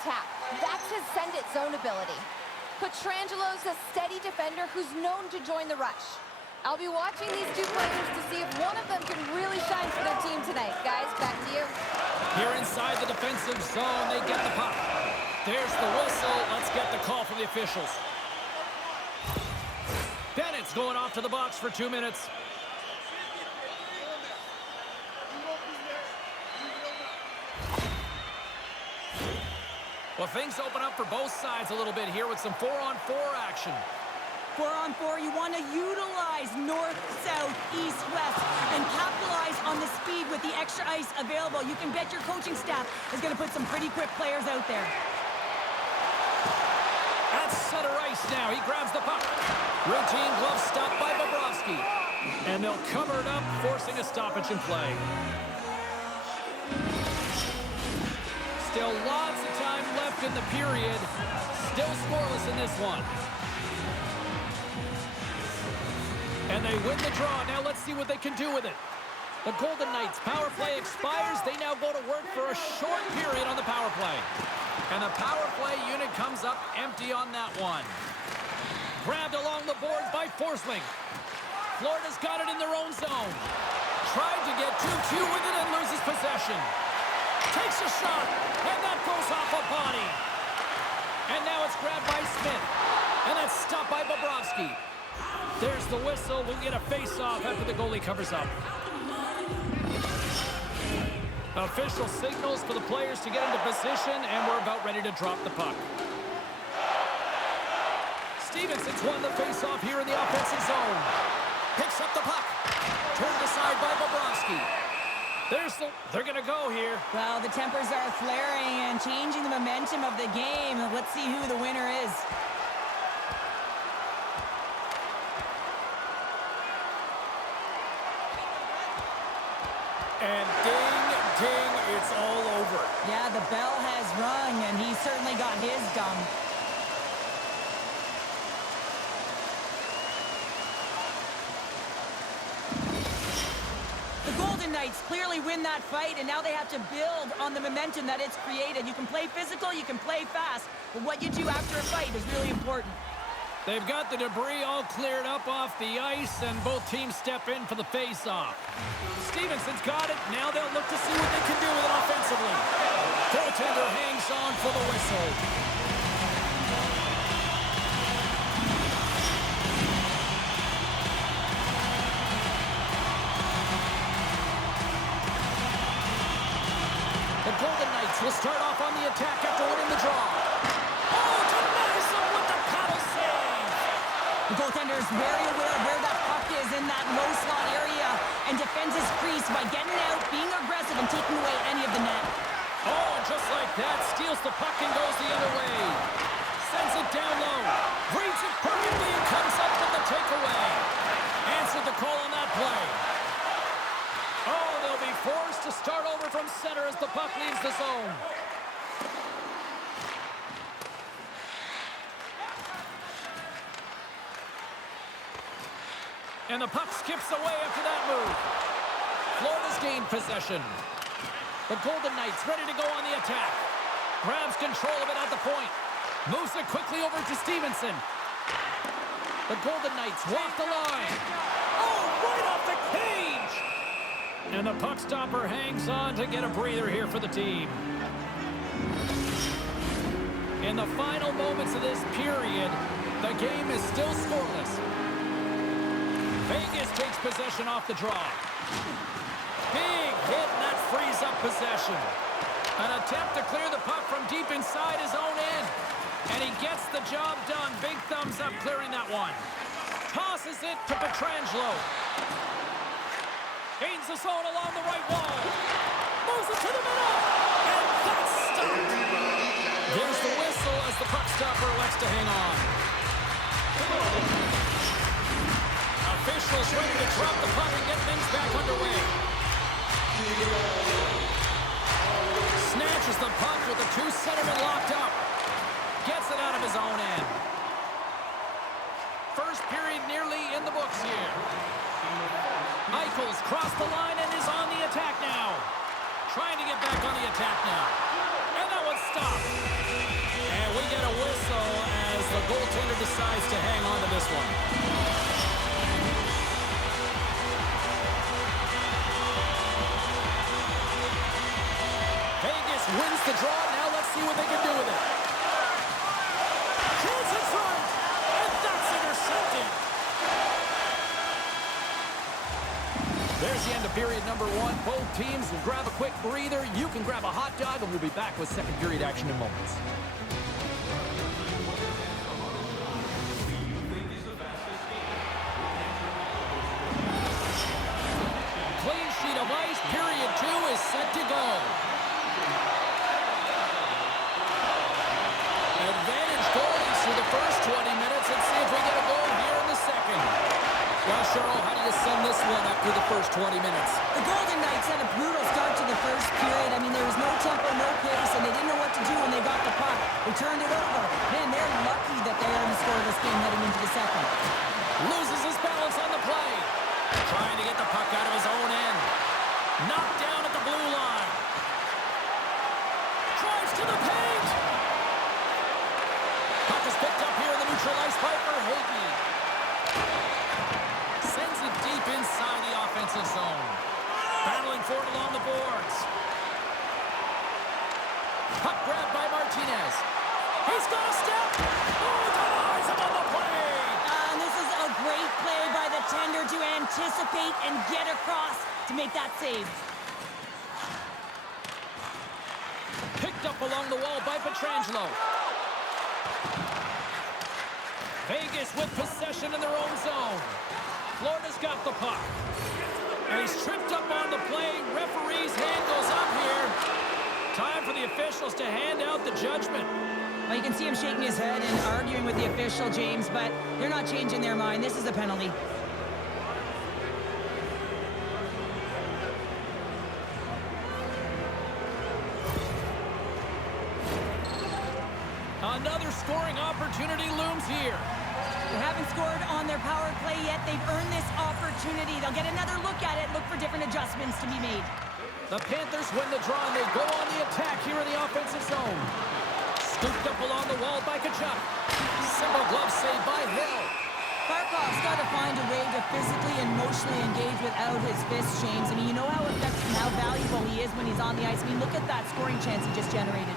attack. That's his send-it zone ability. Petrangelo's a steady defender who's known to join the rush. I'll be watching these two players to see if one of them can really shine for their team tonight. Guys, back to you. Here inside the defensive zone, they get the puck. There's the whistle. Let's get the call from the officials. Bennett's going off to the box for 2 minutes. Well, things open up for both sides a little bit here with some 4-on-4 action. 4-on-4, you want to utilize north, south, east, west, and capitalize on the speed with the extra ice available. You can bet your coaching staff is going to put some pretty quick players out there. At center ice now, he grabs the puck. Routine glove stop by Bobrovsky. And they'll cover it up, forcing a stoppage in play. Still lots of time left in the period. Still scoreless in this one. And they win the draw. Now let's see what they can do with it. The Golden Knights power play expires. They now go to work for a short period on the power play. And the power play unit comes up empty on that one. Grabbed along the boards by Forsling. Florida's got it in their own zone. Tried to get 2-2 with it and loses possession. Takes a shot, and that goes off a body. And now it's grabbed by Smith. And that's stopped by Bobrovsky. There's the whistle. We'll get a face-off after the goalie covers up. Official signals for the players to get into position, and we're about ready to drop the puck. Stevenson's won the face-off here in the offensive zone. Picks up the puck. Turned aside by Bobrovsky. They're going to go here. Well, the tempers are flaring and changing the momentum of the game. Let's see who the winner is. And ding, ding, it's all over. Yeah, the bell has rung, and he certainly got his done. The Golden Knights clearly win that fight, and now they have to build on the momentum that it's created. You can play physical, you can play fast, but what you do after a fight is really important. They've got the debris all cleared up off the ice, and both teams step in for the face-off. Stevenson's got it. Now they'll look to see what they can do with it offensively. Goaltender hangs on for the whistle. The Golden Knights will start off on the attack after winning the draw. Oh, denies him with the paddle save! The goaltender is very aware of where that puck is in that low slot area and defends his crease by getting out, being aggressive, and taking away any of the net. Oh, just like that, steals the puck and goes the other way. Sends it down low. Reads it perfectly and comes up with the takeaway. Answered the call on that play. Oh, they'll be forced to start over from center as the puck leaves the zone. And the puck skips away after that move. Florida's gained possession. The Golden Knights ready to go on the attack. Grabs control of it at the point. Moves it quickly over to Stevenson. The Golden Knights walk the line. Oh, right off the cage! And the puck stopper hangs on to get a breather here for the team. In the final moments of this period, the game is still scoreless. Vegas takes possession off the draw. Big hit, and that frees up possession. An attempt to clear the puck from deep inside his own end. And he gets the job done. Big thumbs up clearing that one. Tosses it to Pietrangelo. Gains the zone along the right wall. Moves it to the middle. And that's stopped. There's the whistle as the puck stopper elects to hang on. Officials ready to drop the puck and get things back underway. Snatches the puck with the two centermen locked up. Gets it out of his own end. First period nearly in the books here. Eichel's crossed the line and is on the attack now. Trying to get back on the attack now. And that one's stopped. whistle as the goaltender decides to hang on to this one. Vegas wins the draw. Now let's see what they can do with it. Chance in front, and that's intercepted. There's the end of period number one. Both teams will grab a quick breather. You can grab a hot dog, and we'll be back with second period action in moments. Clean sheet of ice. Period two is set to go. Advantage goalies through the first 20 minutes. Let's see if we get a goal here in the second. Well, Cheryl, how do you sum this one up through the first 20 minutes? The Golden Knights had a brutal start to the first period. I mean, there was no tempo, no pace, and they didn't know what to do when they got the puck. They turned it over. Man, they're lucky that they are in the scoreless game heading into the second. Loses his balance on the play. Trying to get the puck out of his own end. Knocked down at the blue line. Drives to the paint. Puck is picked up here in the neutral ice by Verhaeghe. Sends it deep inside the offensive zone. Battling for it along the boards. Puck grabbed by Martinez. He's got a step. Oh, denies him on the play. And this is a great play by the tender to anticipate and get across to make that save. Picked up along the wall by Pietrangelo. Vegas with possession in their own zone. Florida's got the puck. And he's tripped up on the play. Referee's hand goes up here. Time for the officials to hand out the judgment. Well, you can see him shaking his head and arguing with the official, James, but they're not changing their mind. This is a penalty. Another scoring opportunity looms here. They haven't scored on their power play yet. They've earned this opportunity. They'll get another look at it, look for different adjustments to be made. The Panthers win the draw, and they go on the attack here in the offensive zone. Scooped up along the wall by Tkachuk. Simple glove save by Hill. Barkov's got to find a way to physically and emotionally engage without his fists, James. I mean, you know how effective and how valuable he is when he's on the ice. I mean, look at that scoring chance he just generated.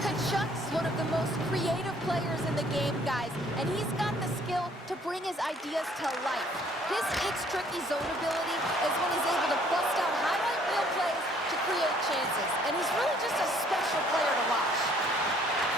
Tkachuk's one of the most creative players in the game, guys, and he's got the skill to bring his ideas to life. His tricky zone ability is when he's able to bust out highlight reel plays to create chances, and he's really just a special player to watch.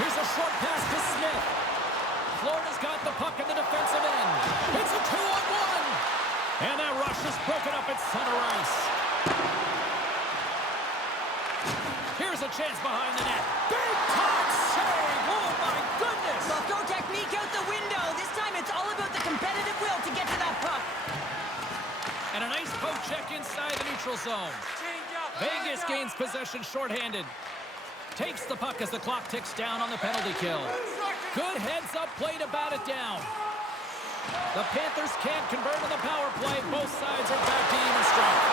Here's a short pass to Smith. Florida's got the puck in the defensive end. It's a 2-on-1. And that rush is broken up at center ice. Here's a chance behind the net. Big time save. Oh, my goodness. Well, throw technique out the window. This time it's all about the competitive will to get to that puck. And a nice poke check inside the neutral zone. Vegas gains possession shorthanded. Takes the puck as the clock ticks down on the penalty kill. Good heads-up play to bat it down. The Panthers can't convert on the power play. Both sides are back to even strength.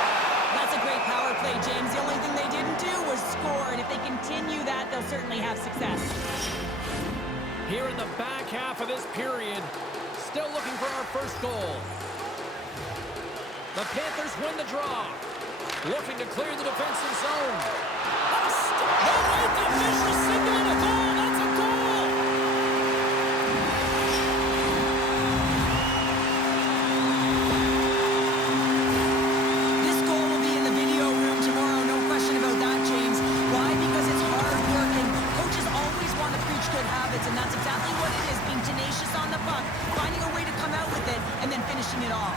That's a great power play, James. The only thing they didn't do was score, and if they continue that, they'll certainly have success. Here in the back half of this period, still looking for our first goal. The Panthers win the draw. Looking to clear the defensive zone. Oh, wait, the official signaling a goal. That's a goal. This goal will be in the video room tomorrow, no question about that, James. Why? Because it's hard work, and coaches always want to preach good habits, and that's exactly what it is, being tenacious on the puck, finding a way to come out with it, and then finishing it off.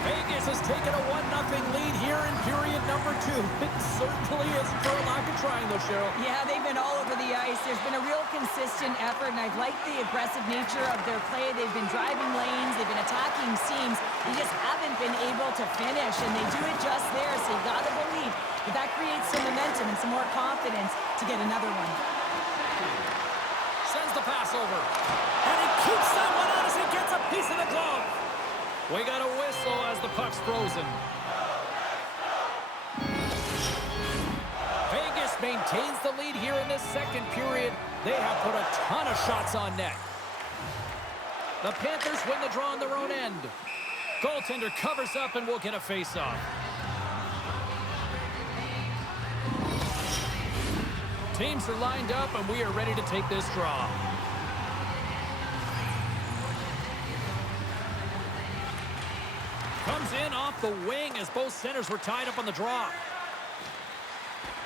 Vegas has taken a 1-0 lead here in period number 2. It certainly isn't for a lack of trying, though, Cheryl. Yeah, they've been all over the ice. There's been a real consistent effort, and I've liked the aggressive nature of their play. They've been driving lanes. They've been attacking seams. They just haven't been able to finish, and they do it just there, so you got to believe that that creates some momentum and some more confidence to get another one. Sends the pass over. And he keeps that one out as he gets a piece of the glove. We got a whistle as the puck's frozen. Vegas maintains the lead here in this second period. They have put a ton of shots on net. The Panthers win the draw on their own end. Goaltender covers up and will get a face-off. Teams are lined up, and we are ready to take this draw. Comes in off the wing as both centers were tied up on the draw.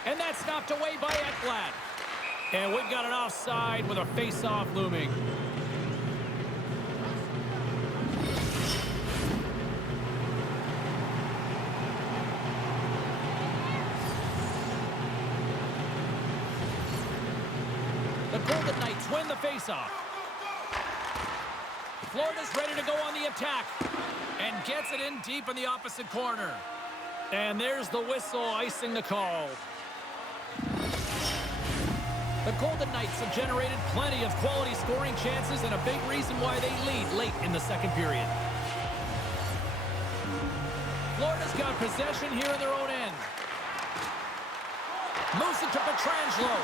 And that's knocked away by Ekblad. And we've got an offside with a face-off looming. The Golden Knights win the face-off. Florida's ready to go on the attack and gets it in deep in the opposite corner. And there's the whistle icing the call. The Golden Knights have generated plenty of quality scoring chances and a big reason why they lead late in the second period. Florida's got possession here in their own end. Moves it to Pietrangelo.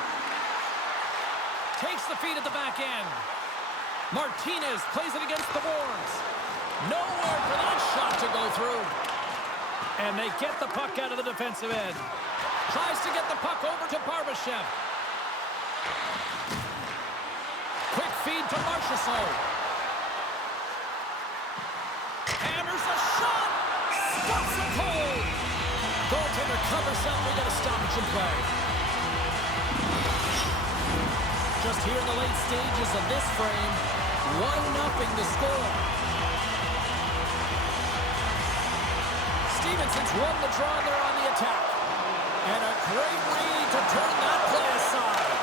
Takes the feed at the back end. Martinez plays it against the boards. Nowhere for that shot to go through. And they get the puck out of the defensive end. Tries to get the puck over to Barbashev. Quick feed to Marchessault. Hammers a shot. Stops it cold. Goaltender covers up. We got a stoppage in play. Just here in the late stages of this frame, 1-0 the score. Stephenson's won the draw and they're on the attack. And a great read to turn that play aside.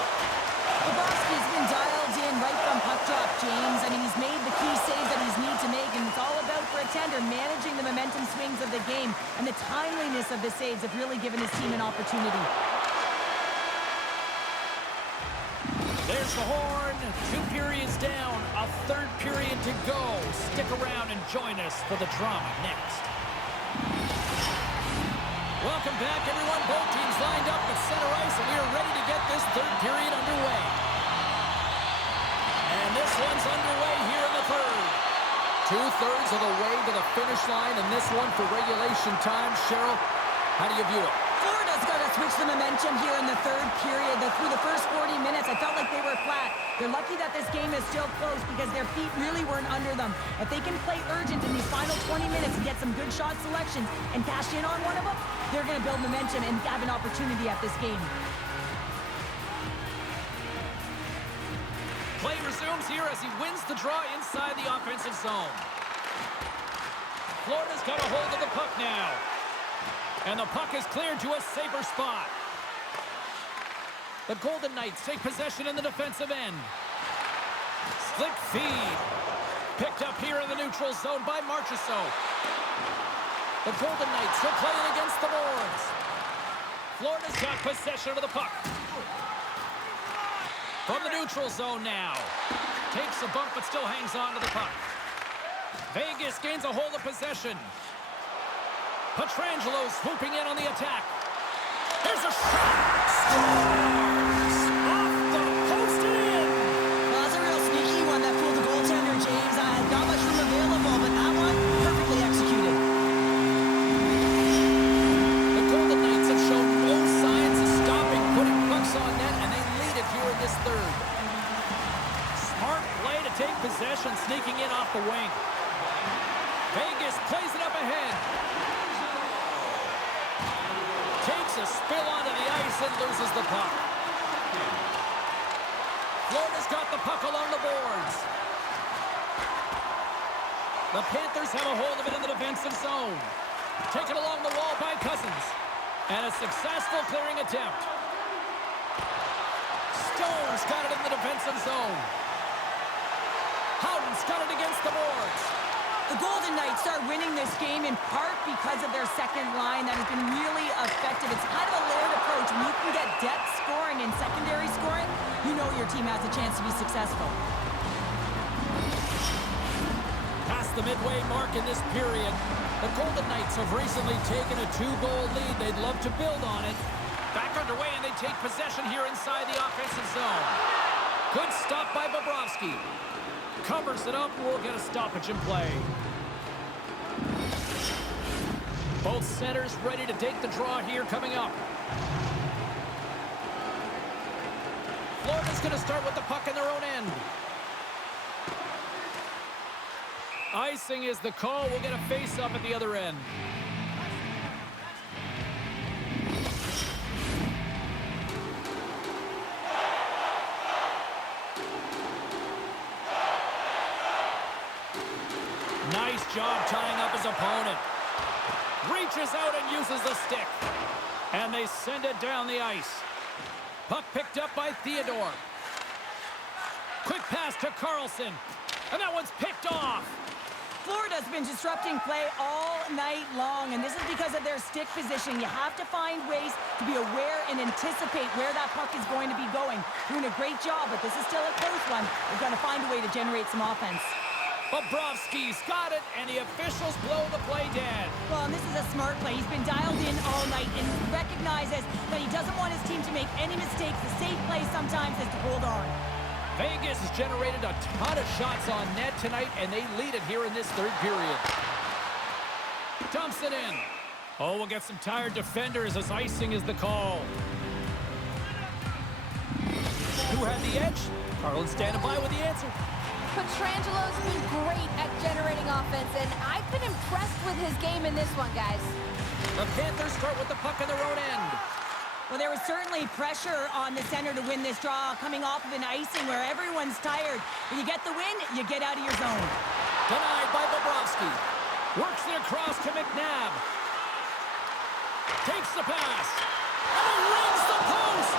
Bobrovsky's been dialed in right from puck drop, James. I mean, he's made the key saves that he's need to make, and it's all about for a tender managing the momentum swings of the game, and the timeliness of the saves have really given his team an opportunity. There's the horn. 2 periods down. A third period to go. Stick around and join us for the drama next. Welcome back, everyone. Both teams lined up at center ice, and we are ready to get this third period underway. And this one's underway here in the third. 2/3 of the way to the finish line, and this one for regulation time. Cheryl, how do you view it? Florida's got to switch the momentum here in the third period. Through the first 40 minutes, I felt like they were flat. They're lucky that this game is still close because their feet really weren't under them. If they can play urgent in these final 20 minutes and get some good shot selections and cash in on one of them, they're going to build momentum and have an opportunity at this game. Play resumes here as he wins the draw inside the offensive zone. Florida's got a hold of the puck now. And the puck is cleared to a safer spot. The Golden Knights take possession in the defensive end. Slick feed. Picked up here in the neutral zone by Marchessault. The Golden Knights are playing against the boards. Florida's got possession of the puck. From the neutral zone now. Takes a bump but still hangs on to the puck. Vegas gains a hold of possession. Pietrangelo swooping in on the attack. There's a shot! Scores! Off the post and in! Well, that's a real sneaky one that fooled the goaltender, James. Not much room available, but that one perfectly executed. The Golden Knights have shown no signs of stopping putting pucks on net, and they lead it here in this third. Smart play to take possession, sneaking in off the wing. Vegas plays it up ahead. Takes a spill onto the ice and loses the puck. Florida's got the puck along the boards. The Panthers have a hold of it in the defensive zone. Taken along the wall by Cousins. And a successful clearing attempt. Stone's got it in the defensive zone. Howden's got it against the boards. The Golden Knights are winning this game in part because of their second line that has been really effective. It's kind of a layered approach. When you can get depth scoring and secondary scoring, you know your team has a chance to be successful. Past the midway mark in this period, the Golden Knights have recently taken a 2-goal lead. They'd love to build on it. Back underway, and they take possession here inside the offensive zone. Good stop by Bobrovsky. Covers it up. We'll get a stoppage in play. Both centers ready to take the draw here coming up. Florida's going to start with the puck in their own end. Icing is the call. We'll get a face-up at the other end. Nice job tying up his opponent. Reaches out and uses the stick. And they send it down the ice. Puck picked up by Theodore. Quick pass to Carlson. And that one's picked off. Florida's been disrupting play all night long, and this is because of their stick position. You have to find ways to be aware and anticipate where that puck is going to be going. Doing a great job, but this is still a close one. They've got to find a way to generate some offense. Bobrovsky's got it, and the officials blow the play dead. Well, and this is a smart play. He's been dialed in all night and recognizes that he doesn't want his team to make any mistakes. The safe play sometimes is to hold on. Vegas has generated a ton of shots on net tonight, and they lead it here in this third period. Dumps it in. Oh, we'll get some tired defenders as icing is the call. Who had the edge? Carlin standing by with the answer. Pietrangelo's been great at generating offense, and I've been impressed with his game in this one, guys. The Panthers start with the puck in their own end. Well, there was certainly pressure on the center to win this draw, coming off of an icing where everyone's tired. When you get the win, you get out of your zone. Denied by Bobrovsky. Works it across to McNabb. Takes the pass. And he rings the post.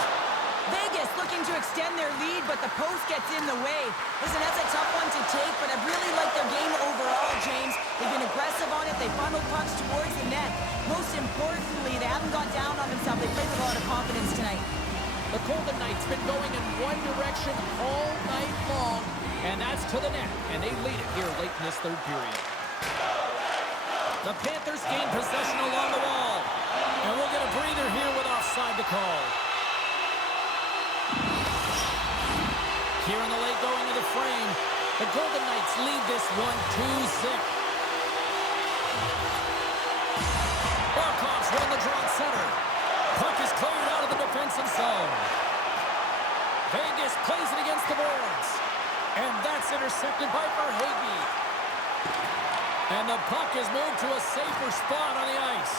Vegas looking to extend their lead, but the post gets in the way. Listen, that's a tough one to take, but I really like their game overall, James. They've been aggressive on it. They funneled pucks towards the net. Most importantly, they haven't gone down on themselves. They played with a lot of confidence tonight. The Golden Knights been going in one direction all night long, and that's to the net, and they lead it here late in this third period. The Panthers gain possession along the wall, and we'll get a breather here with offside the call. Here in the late going of the frame, the Golden Knights lead this one 2-0. Barkov's run the draw at center. Puck is cleared out of the defensive zone. Vegas plays it against the boards. And that's intercepted by Verhaeghe. And the puck is moved to a safer spot on the ice.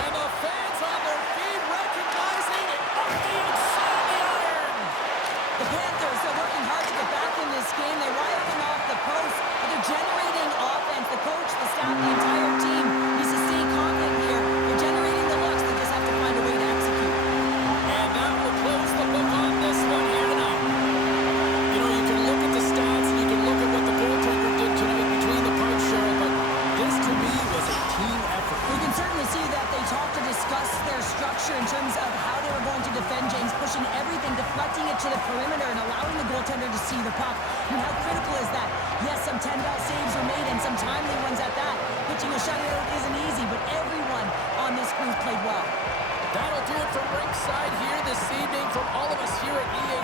And the fans on their feet recognizing off the inside of the iron. The Panthers are working hard to get back in this game. They wired them off the post, but they're generating offense. The coach, the staff, the entire team needs to stay confident here. They're generating the looks. They just have to find a way to execute. And that will close the book on this one here tonight. You know, you can look at the stats and you can look at what the goaltender did tonight between the parts, Cheryl, but this to me was a team effort. We can certainly see that they talked to discuss their structure in terms of how they were going to defend James, pushing everything, deflecting it to the perimeter, and allowing the goaltender to see the puck. I mean, how critical is that? Yes, some 10-ball saves were made and some timely ones at that. Pitching a shutout isn't easy, but everyone on this group played well. That'll do it from ringside here this evening. From all of us here at EA